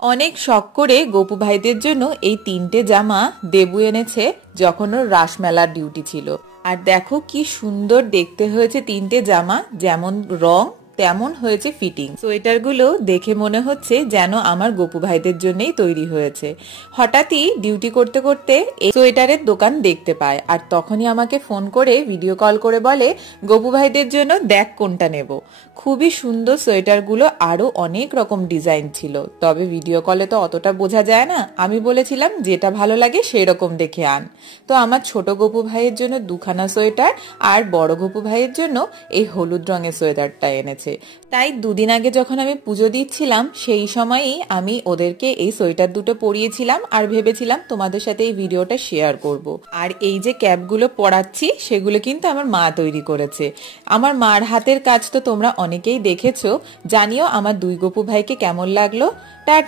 অনেক শখ করে গপু ভাইদের জন্য এই 3টে জামা দেবু এনেছে যখন ওর রাসমেলার ডিউটি ছিল। আর দেখো কি সুন্দর দেখতে হয়েছে 3টে জামা, যেমন রং তেমন হয়েছে ফিটিং। সোয়েটারগুলো দেখে মনে হচ্ছে যেন আমার গপু ভাইদের জন্যই তৈরি হয়েছে। হঠাৎই ডিউটি করতে করতে এই সোয়েটারের দোকান দেখতে পায়, আর তখনই আমাকে ফোন করে ভিডিও কল করে বলে গপু ভাইদের জন্য দেখ কোনটা নেব। খুবই সুন্দর সোয়েটারগুলো, আরো অনেক রকম ডিজাইন ছিল, তবে ভিডিও কলে তো অতটা বোঝা যায় না। আমি বলেছিলাম যেটা ভালো লাগে সেই রকম দেখে আন। তো আমার ছোট গপু ভাইয়ের জন্য 2খানা সোয়েটার আর বড় গপু ভাইয়ের জন্য এই হলুদ রঙের সোয়েটারটা এনেছে। তাই দুদিন আগে যখন আমি পুজো দিচ্ছিলাম সেই সময়ই আমি ওদেরকে এই সোয়েটার দুটো পরিয়েছিলাম আর ভেবেছিলাম তোমাদের সাথে এই ভিডিওটা শেয়ার করব। আর এই যে ক্যাপগুলো পরাচ্ছি সেগুলো কিন্তু আমার মা তৈরি করেছে। আমার মার হাতের কাজ তো তোমরা অনেকেই দেখেছো। জানিও আমার 2 গপু ভাইকে কেমন লাগলো। টাটা।